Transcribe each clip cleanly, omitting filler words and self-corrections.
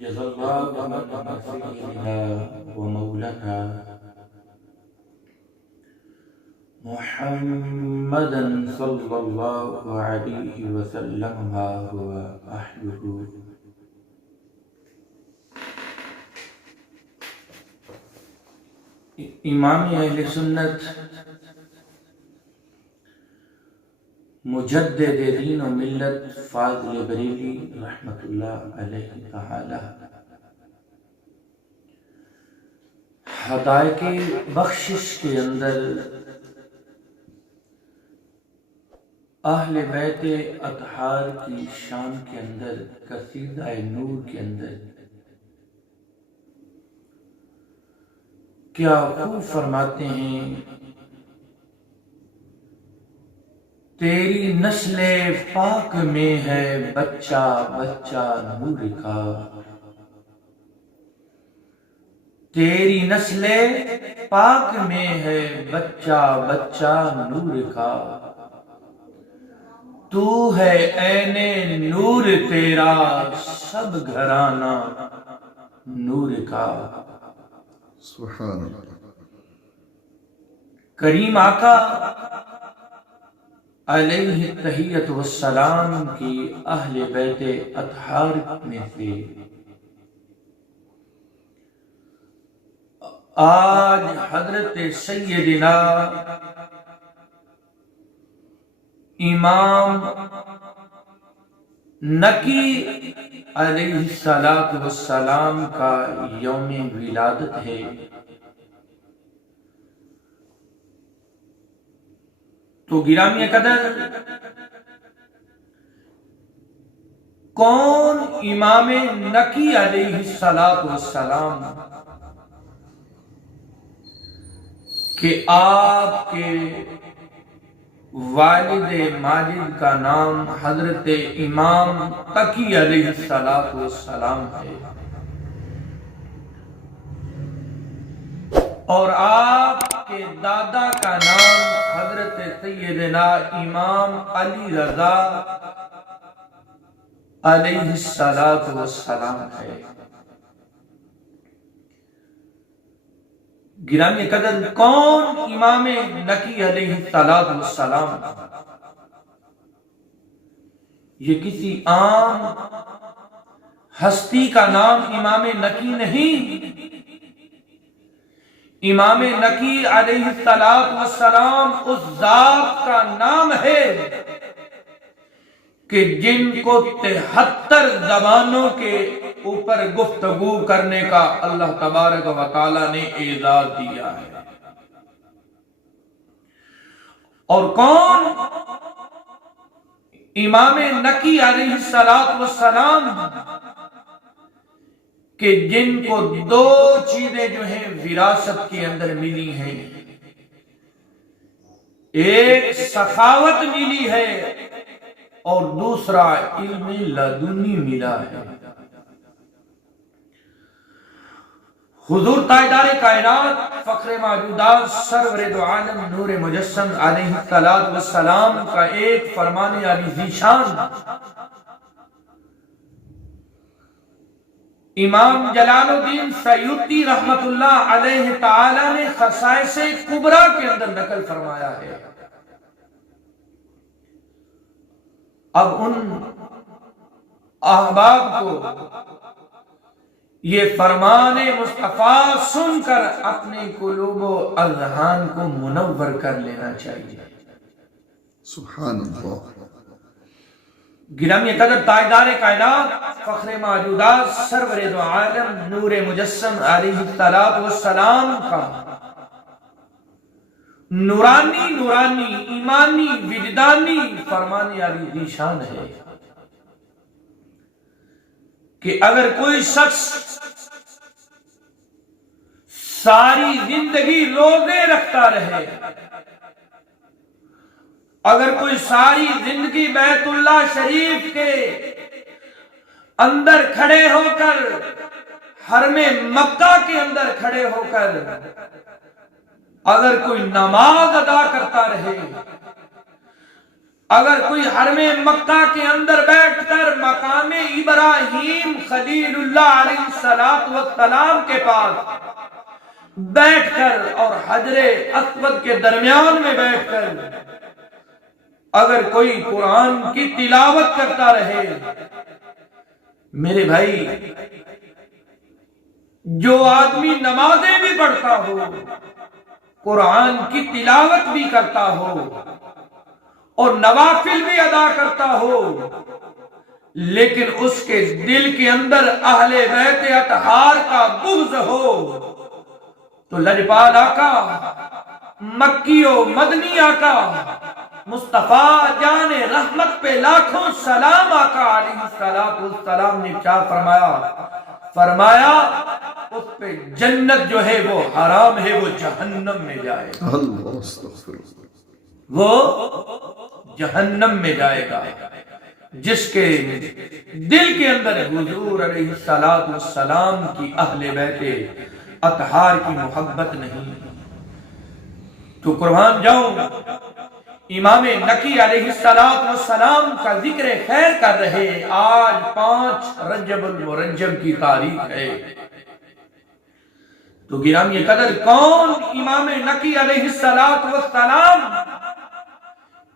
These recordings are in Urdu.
جزا الله عنا سيدنا ومولانا محمدا صلى الله عليه وسلم ما هو أهله. امام اہل سنت مجدد دین و ملت فاضل بریلی رحمت اللہ علیہ تعالی ہدایت بخشش کے اندر اہل بیت اطہار کی شان کے اندر قصیدہ نور کے اندر کیا خوب فرماتے ہیں، تیری نسل پاک میں ہے بچہ بچہ نور کا، تیری نسل پاک میں ہے بچہ بچہ نور کا، تو ہے عین نور تیرا سب گھرانہ نور کا۔ سبحان اللہ۔ کریم آقا علیہ التحیۃ والسلام کی اہل بیت اطہار میں سے آج حضرت سیدنا امام نقی علیہ السلام کا یوم ولادت ہے۔ تو گرامی قدر، کون امام نقی علیہ السلام کہ آپ کے والد ماجد کا نام حضرت امام تقی علیہ السلام ہے، اور آپ کے دادا کا نام حضرت سیدنا امام علی رضا علیہ السلام ہے۔ گرامی قدر، کون امام نقی علیہ السلام؟ یہ کسی عام ہستی کا نام امام نقی نہیں، امام نقی علیہ السلام اس ذات کا نام ہے کہ جن کو 73 زبانوں کے اوپر گفتگو کرنے کا اللہ تبارک و تعالی نے اعزاز دیا ہے۔ اور کون امام نقی علیہ السلام کہ جن کو 2 چیزیں جو ہیں وراثت کے اندر ملی ہیں، ایک سخاوت ملی ہے اور دوسرا علم لدنی ملا ہے۔ حضور تاجدار کائنات فخر موجودات سرور دو عالم نور مجسم علیہ السلام کا ایک فرمان علی ذیشان امام جلال الدین سیوطی رحمت اللہ علیہ تعالی نے خصائص کبریٰ کے اندر نقل فرمایا ہے۔ اب ان احباب کو یہ فرمان مصطفیٰ سن کر اپنے قلوب و اذہان کو منور کر لینا چاہیے۔ سبحان اللہ۔ گرامی قدر، تاجدار کائنات فخر موجودات سرور دو عالم نور مجسم علیہ السلام کا نورانی ایمانی وجدانی فرمان علی ذیشان ہے کہ اگر کوئی شخص ساری زندگی روزے رکھتا رہے، اگر کوئی ساری زندگی بیت اللہ شریف کے اندر کھڑے ہو کر، حرم مکہ کے اندر کھڑے ہو کر اگر کوئی نماز ادا کرتا رہے، اگر کوئی حرم مکہ کے اندر بیٹھ کر مقام ابراہیم خلیل اللہ علیہ السلام کے پاس بیٹھ کر اور حجر اسود کے درمیان میں بیٹھ کر اگر کوئی قرآن کی تلاوت کرتا رہے، میرے بھائی، جو آدمی نمازیں بھی پڑھتا ہو، قرآن کی تلاوت بھی کرتا ہو اور نوافل بھی ادا کرتا ہو، لیکن اس کے دل کے اندر اہل بیت اطہار کا بغض ہو، تو لجپال آقا، مکی و مدنی آقا، مصطفیٰ جان رحمت پہ لاکھوں سلام آقا علیہ السلام نے کیا فرمایا اس پہ جنت جو ہے وہ حرام ہے، وہ جہنم میں جائے گا، اللہ استغفر اللہ۔ وہ جہنم میں جائے گا جس کے دل کے اندر حضور علیہ السلام کی اہل بیت اطہار کی محبت نہیں۔ تو قربان جاؤں، امام نقی علیہ السلام کا ذکر خیر کر رہے، آج 5 رجب المرجب کی تاریخ ہے، تو گرامی قدر کون امام نقی علیہ السلام؟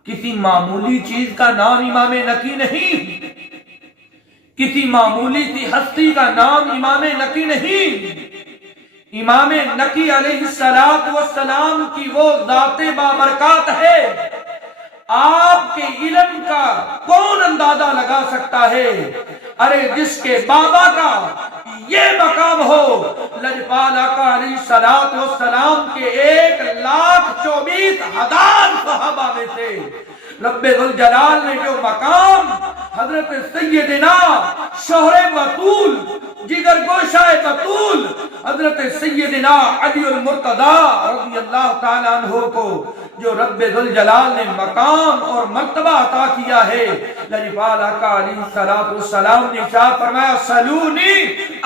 کسی معمولی چیز کا نام امام نقی نہیں، کسی معمولی سی ہستی کا نام امام نقی نہیں، امام نقی علیہ السلام کی وہ ذات بابرکات ہے، آپ کے علم کا کون اندازہ لگا سکتا ہے؟ ارے جس کے بابا کا یہ مقام ہو، لجپال آقا علیہ السلام کے 1,24,000 صحابہ میں سے رب ذوالجلال نے جو مقام حضرت سیدنا شوہر بطول، جگر گوشہ بطول، حضرت سیدنا علی المرتضیٰ رضی اللہ تعالیٰ عنہ کو جو رب ذوالجلال نے مقام اور مرتبہ عطا کیا ہے، لجپال آقا علیہ السلام نے کیا فرمایا؟ سلونی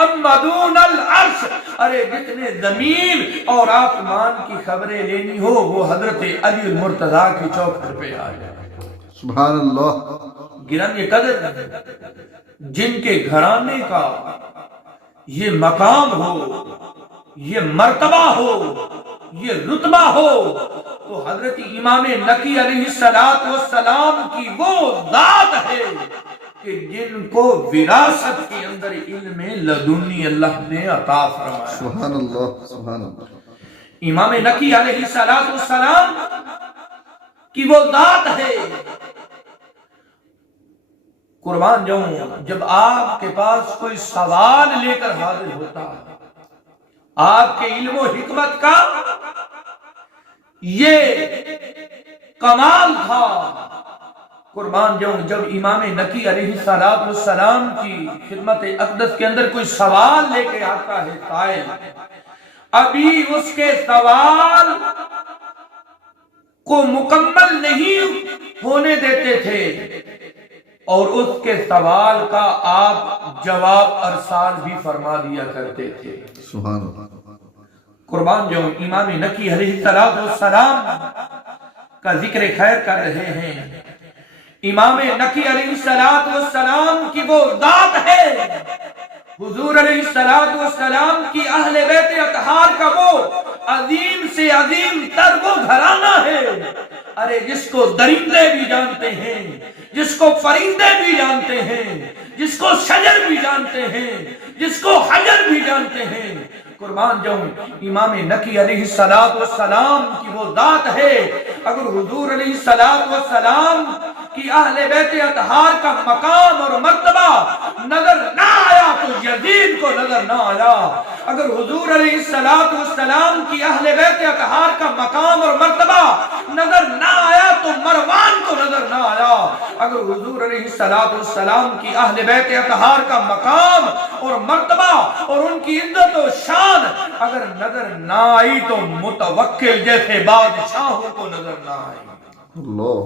اما دون العرش، ارے جتنے زمین اور آسمان کی خبریں لینی ہو وہ حضرت علی المرتضیٰ کی چوکھٹ پہ آ جائے۔ سبحان اللہ۔ گرامی قدر، جن کے گھرانے کا یہ مقام ہو، یہ مرتبہ ہو، یہ رتبہ ہو، تو حضرت امام نقی علیہ السلام کی وہ ذات ہے کہ جن کو وراثت کے اندر علم لدنی اللہ نے عطا فرمایا۔ سبحان اللہ، سبحان اللہ۔ امام نقی علیہ السلام کی وہ ذات ہے، قربان جاؤں، جب آپ کے پاس کوئی سوال لے کر حاضر ہوتا، آپ کے علم و حکمت کا یہ کمال تھا، قربان جاؤں، جب امام نقی علیہ السلام کی خدمت اقدس کے اندر کوئی سوال لے کے آتا ہے سائل، ابھی اس کے سوال کو مکمل نہیں ہونے دیتے تھے اور اس کے سوال کا آپ جواب ارسال بھی فرما دیا کرتے تھے۔ سبحان اللہ۔ قربان جو امام نقی علیہ السلام کا ذکر خیر کر رہے ہیں، امام نقی علیہ السلام کی وہ ذات ہے، حضور علیہ السلام کی اہل بیت اطہار کا وہ عظیم سے عظیم تر وہ گھرانہ ہے، ارے جس کو درندے بھی جانتے ہیں، جس کو فرندے بھی جانتے ہیں، جس کو شجر بھی جانتے ہیں، جس کو حجر بھی جانتے ہیں۔ قربان جاؤں، امام نقی علیہ السلام کی وہ ذات ہے، اگر حضور علیہ السلام کی اہل بیت اطہار کا مقام اور مرتبہ نظر نہ آیا تو یزید کو نظر نہ آیا، اگر حضور علیہ السلام کی اہل بیت اطہار کا مقام اور مرتبہ نظر نہ آیا تو مروان کو نظر نہ آیا، اگر حضور علیہ السلام کی اہل بیت اطہار کا مقام اور مرتبہ اور ان کی عزت و شان اگر نظر نہ آئی تو متوکل جیسے بادشاہوں کو نظر نہ آئی۔ اللہ،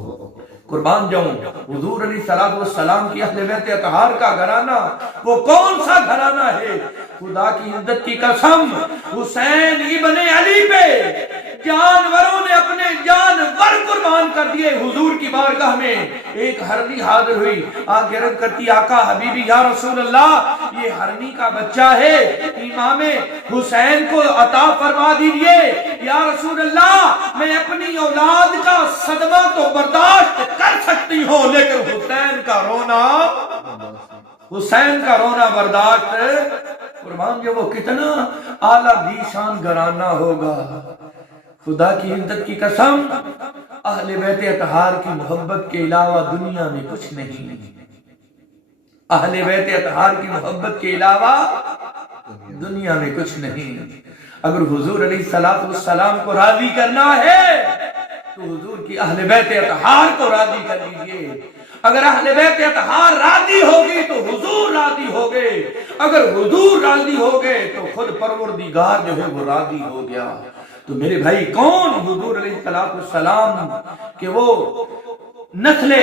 قربان جاؤں، حضور علیہ السلام کی اہل بیت اطہار کا گھرانہ وہ کون سا گھرانہ ہے؟ خدا کی عزت کی قسم، حسین ابن علی پہ جانوروں نے اپنے جانور قربان کر دیے حضور کی بارگاہ میں ایک ہرنی حاضر ہوئی آگے عرض کرتی آقا حبیبی یا رسول اللہ یہ ہرنی کا بچہ ہے امام حسین کو عطا فرما دیجئے یا رسول اللہ میں اپنی اولاد کا صدمہ تو برداشت کر سکتی ہوں لیکن حسین کا رونا برداشت قربان جو وہ کتنا اعلیٰ ذیشان گھرانہ ہوگا خدا کی عزت کی قسم اہل بیت اطہار کی محبت کے علاوہ دنیا میں کچھ نہیں اہل بیت اطہار کی محبت کے علاوہ دنیا میں کچھ نہیں اگر حضور علیہ السلام کو راضی کرنا ہے تو حضور کی اہل بیت اطہار کو راضی کر لیجئے اگر اہل بیت اطہار راضی ہوگی تو حضور راضی ہوگے اگر حضور راضی ہوگے تو خود پروردگار جو ہے وہ راضی ہو گیا تو میرے بھائی کون حضور علیہ السلام کہ وہ نسل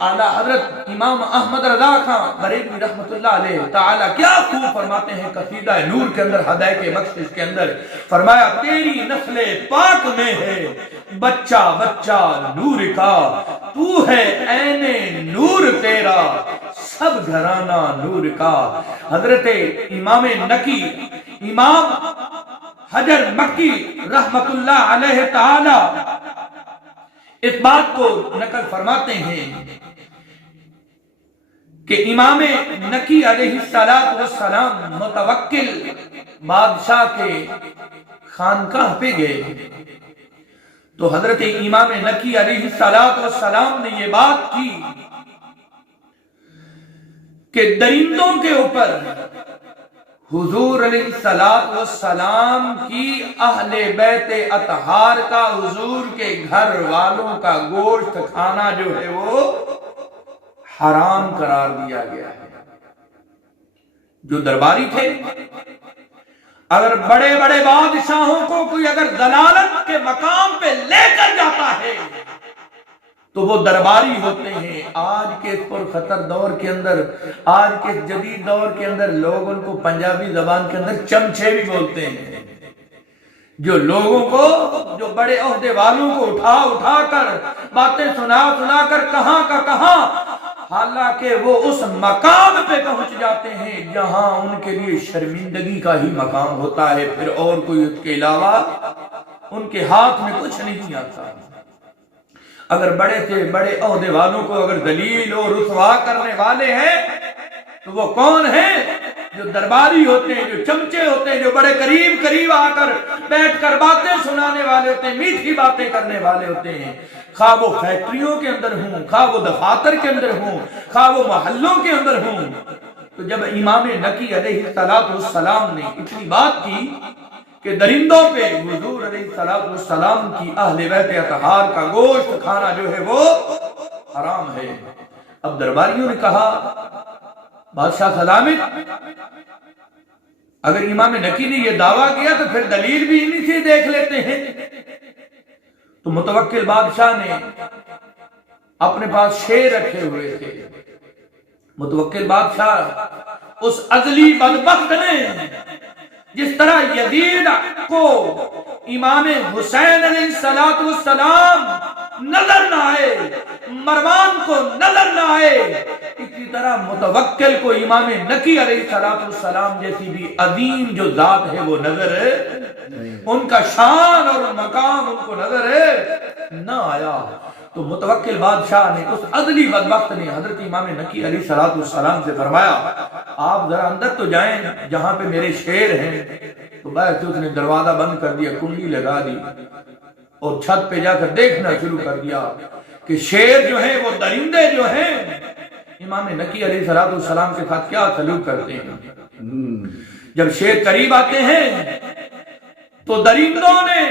اعلیٰ حضرت امام احمد رضا خان بریلوی رحمت اللہ علیہ تعالی کیا خوب فرماتے ہیں قصیدہ نور کے اندر ہدایت بخشش کے اندر فرمایا تیری نسل پاک میں ہے بچہ بچہ نور کا تو ہے عین نور تیرا سب گھرانہ نور کا حضرت امام نقی امام حجر مکی رحمت اللہ علیہ تعالی اس بات کو نقل فرماتے ہیں کہ امام نقی علیہ السلام متوکل بادشاہ کے خانقاہ پہ گئے تو حضرت امام نقی علیہ السلام نے یہ بات کی کہ درندوں کے اوپر حضور علیہ السلام کی اہل بیت اطہار کا حضور کے گھر والوں کا گوشت کھانا جو ہے وہ حرام قرار دیا گیا ہے جو درباری تھے اگر بڑے بڑے بادشاہوں کو کوئی اگر ضلالت کے مقام پہ لے کر جاتا ہے تو وہ درباری ہوتے ہیں آج کے پر خطر دور کے اندر آج کے جدید دور کے اندر لوگ ان کو پنجابی زبان کے اندر چمچے بھی بولتے ہیں جو لوگوں کو جو بڑے عہدے والوں کو اٹھا کر باتیں سنا کر کہاں کا کہاں حالانکہ وہ اس مقام پہ پہنچ جاتے ہیں جہاں ان کے لیے شرمندگی کا ہی مقام ہوتا ہے پھر اور کوئی اس کے علاوہ ان کے ہاتھ میں کچھ نہیں آتا اگر بڑے سے بڑے عہدے والوں کو اگر ذلیل اور رسوا کرنے والے ہیں تو وہ کون ہیں جو درباری ہوتے ہیں جو چمچے ہوتے ہیں جو بڑے قریب آ کر بیٹھ کر باتیں سنانے والے ہوتے ہیں میٹھی باتیں کرنے والے ہوتے ہیں خواہ وہ فیکٹریوں کے اندر ہوں خواہ وہ دفاتر کے اندر ہوں خواہ وہ محلوں کے اندر ہوں تو جب امام نقی علیہ السلام نے اتنی بات کی کہ درندوں پہ حضور علیہ السلام کی اہل بیت اطہار کا گوشت کھانا جو ہے وہ حرام ہے اب درباریوں نے کہا بادشاہ سلامت اگر امام نقی نے یہ دعویٰ کیا تو پھر دلیل بھی انہی سے دیکھ لیتے ہیں تو متوکل بادشاہ نے اپنے پاس شیر رکھے ہوئے تھے متوکل بادشاہ اس ازلی بدبخت نے جس طرح یزید کو امام حسین علیہ السلام نظر نہ آئے مروان کو نظر نہ آئے اسی طرح متوکل کو امام نقی علیہ السلام جیسی بھی عظیم جو ذات ہے وہ نظر ان کا شان اور مقام ان کو نظر نہ آیا تو متوکل بادشاہ نے اس عدلی بدبخت نے حضرت امام نقی علیہ السلام سے فرمایا آپ ذرا اندر تو جائیں جہاں پہ میرے شیر ہیں تو بس اس نے دروازہ بند کر دیا کنڈی لگا دی اور چھت پہ جا کر دیکھنا شروع کر دیا کہ شیر جو ہیں وہ درندے جو ہیں امام نقی علیہ السلام کے ساتھ کیا سلوک کرتے ہیں جب شیر قریب آتے ہیں تو درندوں نے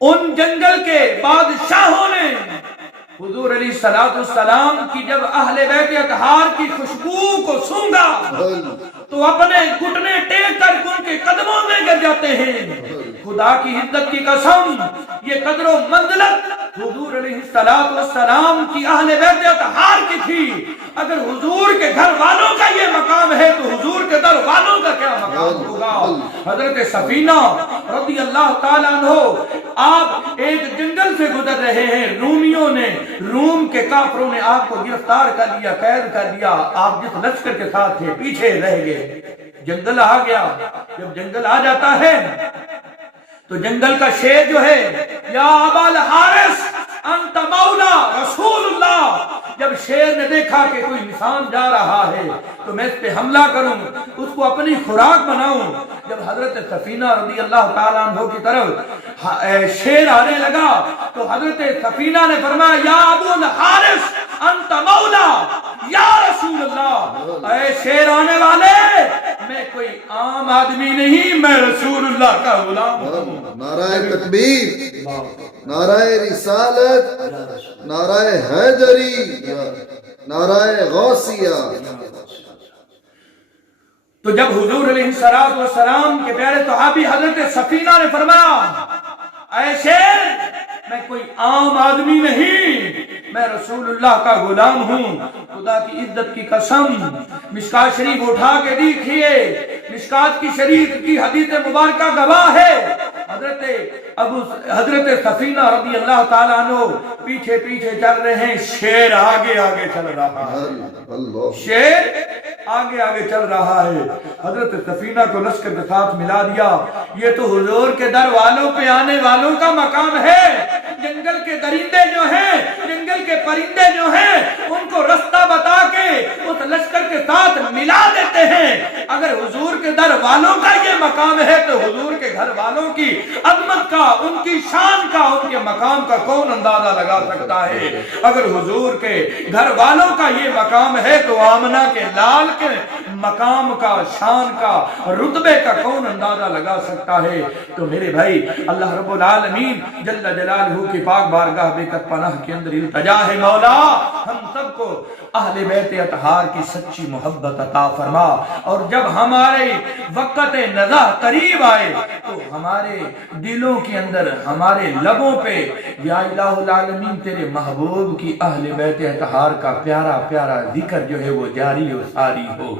ان جنگل کے بادشاہوں نے حضور علیہ السلام کی جب اہل بیت اطہار کی خوشبو کو سونگا تو اپنے گھٹنے ٹیک کر ان کے قدموں میں گر جاتے ہیں خدا کی عزت کی قسم یہ قدر و منزلت حضور علیہ السلام کی اہل بیت اطہار کی تھی اگر حضور کے گھر والوں کا یہ مقام ہے تو حضور کے در والوں کا کیا مقام ہوگا۔ حضرت سفینہ رضی اللہ تعالیٰ عنہ آپ ایک جنگل سے گزر رہے ہیں، رومیوں نے، روم کے کافروں نے آپ کو گرفتار کر لیا، قید کر لیا، آپ جس لشکر کے ساتھ تھے پیچھے رہ گئے، جنگل آ گیا۔ جب جنگل آ جاتا ہے تو جنگل کا شیر جو ہے، یا ابا الحارث انت مولا رسول اللہ، جب شیر نے دیکھا کہ کوئی انسان جا رہا ہے تو میں اس پہ حملہ کروں، اس کو اپنی خوراک بناؤں۔ جب حضرت سفینہ رضی اللہ تعالیٰ عنہ کی طرف شیر آنے لگا تو حضرت سفینہ نے فرمایا یا ابو الحارث انت مولا یا رسول اللہ، اے شیر آنے والے میں کوئی عام آدمی نہیں، میں رسول اللہ کا غلام ہوں۔ نعرہ تکبیر، نعرہ رسالت، نعرہ حیدری، نعرہ غوثیہ۔ تو جب حضور علیہ السلام کے پیارے صحابی حضرت سفینہ نے فرمایا اے شیر میں کوئی عام آدمی نہیں، میں رسول اللہ کا غلام ہوں، خدا کی عزت کی قسم، مشکات شریف اٹھا کے دیکھیے، مشکات کی شریف کی حدیث مبارکہ گواہ ہے، حضرت سفینہ رضی اللہ تعالیٰ عنہ پیچھے پیچھے چل رہے ہیں، شیر آگے آگے چل رہا ہے، شیر آگے آگے چل رہا ہے۔ حضرت سفینہ کو لشکر کے ساتھ ملا دیا۔ یہ تو حضور کے در والوں پہ آنے والوں کا مقام ہے۔ جنگل کے درندے جو ہیں، جنگل کے پرندے جو ہیں، ان کو رستہ بتا کے اس لشکر کے ساتھ ملا دیتے ہیں۔ اگر حضور کے در والوں کا یہ مقام ہے تو حضور کے گھر والوں کی عظمت کا، ان کی شان کا، ان کے مقام کا کون اندازہ لگا سکتا ہے؟ اگر حضور کے گھر والوں کا یہ مقام ہے تو آمنہ کے لال کے مقام کا، شان کا، رتبے کا کون اندازہ لگا سکتا ہے؟ تو میرے بھائی اللہ رب العالمین جل جلالہ کی پاک بارگاہ بے قد پناہ کے اندر التجا ہے، مولا ہم سب کو اہل بیت اطہار کی سچی محبت عطا فرما، اور جب ہمارے وقت نزا قریب آئے تو ہمارے دلوں کے اندر، ہمارے لبوں پہ یا الہ العالمین تیرے محبوب کی اہل بیت اطہار کا پیارا پیارا ذکر جو ہے وہ جاری و ساری ہو۔